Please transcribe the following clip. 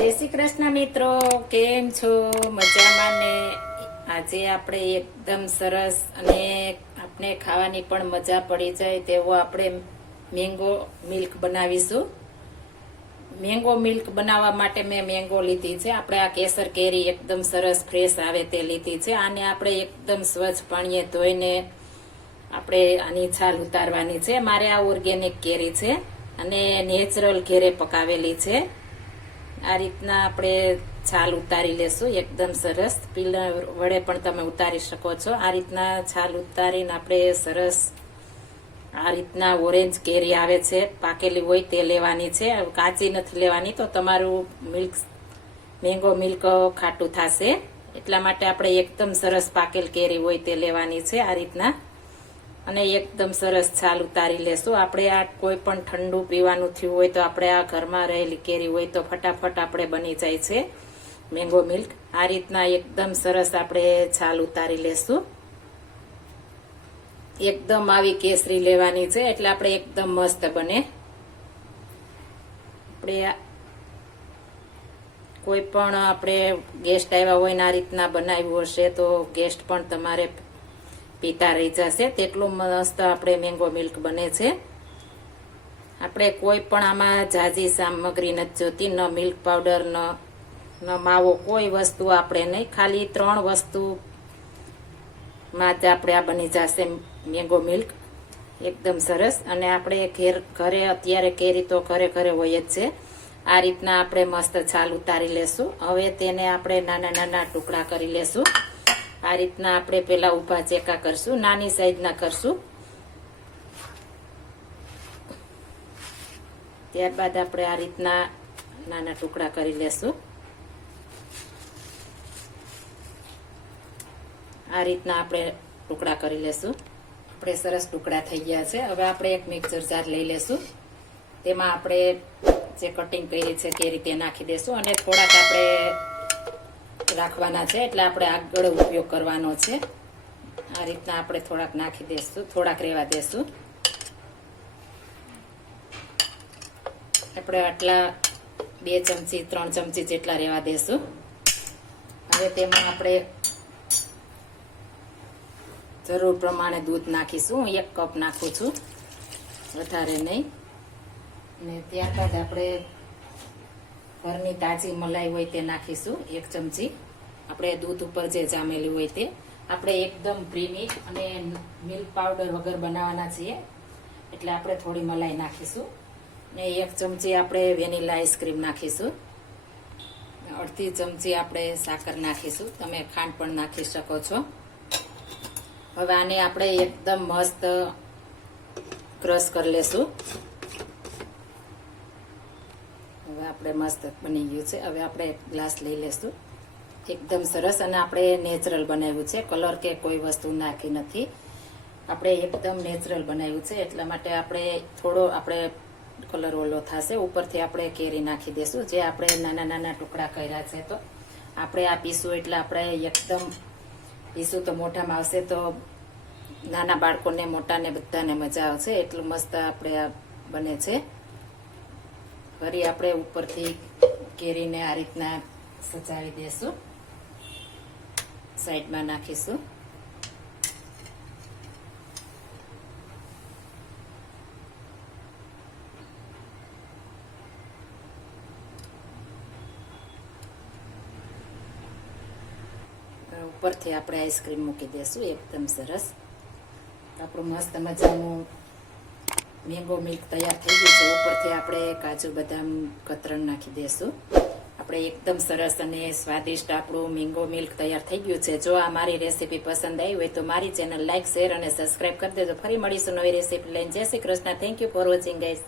જય શ્રી કૃષ્ણ મિત્રો, કેમ છો? મજામાં ને? આજે આપણે એકદમ સરસ અને આપણે ખાવાની પણ મજા પડી જાય તેવો આપણે મેંગો મિલ્ક બનાવીશું. મેંગો મિલ્ક બનાવવા માટે મેં મેંગો લીધી છે. આપણે આ કેસર કેરી એકદમ સરસ ફ્રેશ આવે તે લીધી છે. આને આપણે એકદમ સ્વચ્છ પાણીએ ધોઈને આપણે આની છાલ ઉતારવાની છે. મારે આ ઓર્ગેનિક કેરી છે અને નેચરલ ઘેરે પકાવેલી છે. આ રીતના આપણે છાલ ઉતારી લેશું એકદમ સરસ. પીલા વડે પણ તમે ઉતારી શકો છો. આ રીતના છાલ ઉતારીને આપણે સરસ આ રીતના ઓરેન્જ કેરી આવે છે, પાકેલી હોય તે લેવાની છે. કાચી નથી લેવાની, તો તમારું મેંગો મિલ્ક ખાટું થશે. એટલા માટે આપણે એકદમ સરસ પાકેલ કેરી હોય તે લેવાની છે. આ રીતના અને એકદમ સરસ છાલ ઉતારી લેશું. આપણે આ કોઈ પણ ઠંડુ પીવાનું થયું હોય તો આપણે આ ઘરમાં રહેલી કેરી હોય તો ફટાફટ આપણે બની જાય છે મેંગો મિલ્ક. આ રીતના એકદમ સરસ આપણે છાલ ઉતારી લેશું. એકદમ આવી કેસરી લેવાની છે એટલે આપણે એકદમ મસ્ત બને. આપણે કોઈ પણ આપણે ગેસ્ટ આવ્યા હોય ને આ રીતના બનાવ્યું હશે તો ગેસ્ટ પણ તમારે પીતા રહી જશે. તેટલું મસ્ત આપણે મેંગો મિલ્ક બને છે. આપણે કોઈ પણ આમાં ઝાઝી સામગ્રી નથી જોતી, ન મિલ્ક પાવડર ન માવો, કોઈ વસ્તુ આપણે નહીં. ખાલી 3 વસ્તુમાં જ આપણે આ બની જશે મેંગો મિલ્ક એકદમ સરસ. અને આપણે ઘરે અત્યારે કેરી તો ઘરે હોય જ છે. આ રીતના આપણે મસ્ત છાલ ઉતારી લેશું. હવે તેને આપણે નાના નાના ટુકડા કરી લેશું. આ રીતના આપણે પેલા ઊભા ચેકા કરશું, નાની સાઈઝના કરશું. ત્યારબાદ આપણે આ રીતના નાના ટુકડા કરી લેશું. આ રીતના આપણે ટુકડા કરી લેશું. આપણે સરસ ટુકડા થઈ ગયા છે. હવે આપણે એક મિક્સર જાર લઈ લેશું. તેમાં આપણે જે કટિંગ કરી છે તે રીતે નાખી દેશું અને થોડાક આપણે રાખવાના છે, એટલે આપણે આગળ ઉપયોગ કરવાનો છે. આ રીતના આપણે થોડાક નાખી દેશું, થોડાક રહેવા દેશું. આપણે આટલા 2 ચમચી 3 ચમચી જેટલા રહેવા દેશું. હવે તેમાં આપણે જરૂર પ્રમાણે દૂધ નાખીશું. હું 1 કપ નાખું છું, વધારે નહીં. અને ત્યારબાદ આપણે ઘરની તાજી મલાઈ હોય તે નાખીશું 1 ચમચી. આપણે દૂધ ઉપર જે જામેલી હોય તે. આપણે એકદમ ક્રીમી અને મિલ્ક પાવડર વગર બનાવવાના છીએ, એટલે આપણે થોડી મલાઈ નાખીશું. ને 1 ચમચી આપણે વેનીલા આઈસ્ક્રીમ નાખીશું. અડધી ચમચી આપણે સાકર નાખીશું. તમે ખાંડ પણ નાખી શકો છો. હવે આને આપણે એકદમ મસ્ત ક્રશ કરી લેશું. હવે આપણે મસ્ત બની ગયું છે. હવે આપણે એક ગ્લાસ લઈ લેશું. એકદમ સરસ. અને આપણે નેચરલ બનાવ્યું છે, કલર કે કોઈ વસ્તુ નાખી નથી. આપણે એકદમ નેચરલ બનાવ્યું છે, એટલા માટે આપણે થોડો આપણે કલર ઓલો થશે. ઉપરથી આપણે કેરી નાખી દેશું, જે આપણે નાના નાના ટુકડા કર્યા છે. તો આપણે આ પીશું એટલે આપણે એકદમ પીશું તો મોઢામાં આવશે તો નાના બાળકોને મોટાને બધાને મજા આવશે. એટલું મસ્ત આપણે આ બને છે. ફરી આપણે ઉપરથી કેરીને આ રીતના સજાવી દેશું, સાઈડમાં નાખીશું. ઉપરથી આપણે આઈસ્ક્રીમ મૂકી દેશું. એકદમ સરસ આપણું મસ્ત મજાનું મેંગો મિલ્ક તૈયાર થઈ ગયું છે. ઉપરથી આપણે કાજુ બદામ કતરણ નાખી દેશું. આપણે એકદમ સરસ અને સ્વાદિષ્ટ આપણું મેંગો મિલ્ક તૈયાર થઈ ગયું છે. જો આ મારી રેસીપી પસંદ આવી હોય તો મારી ચેનલ લાઈક, શેર અને સબસ્ક્રાઈબ કરી દેજો. ફરી મળીશું નવી રેસીપી લઈને. જય Shri Krishna. Thank you for watching guys.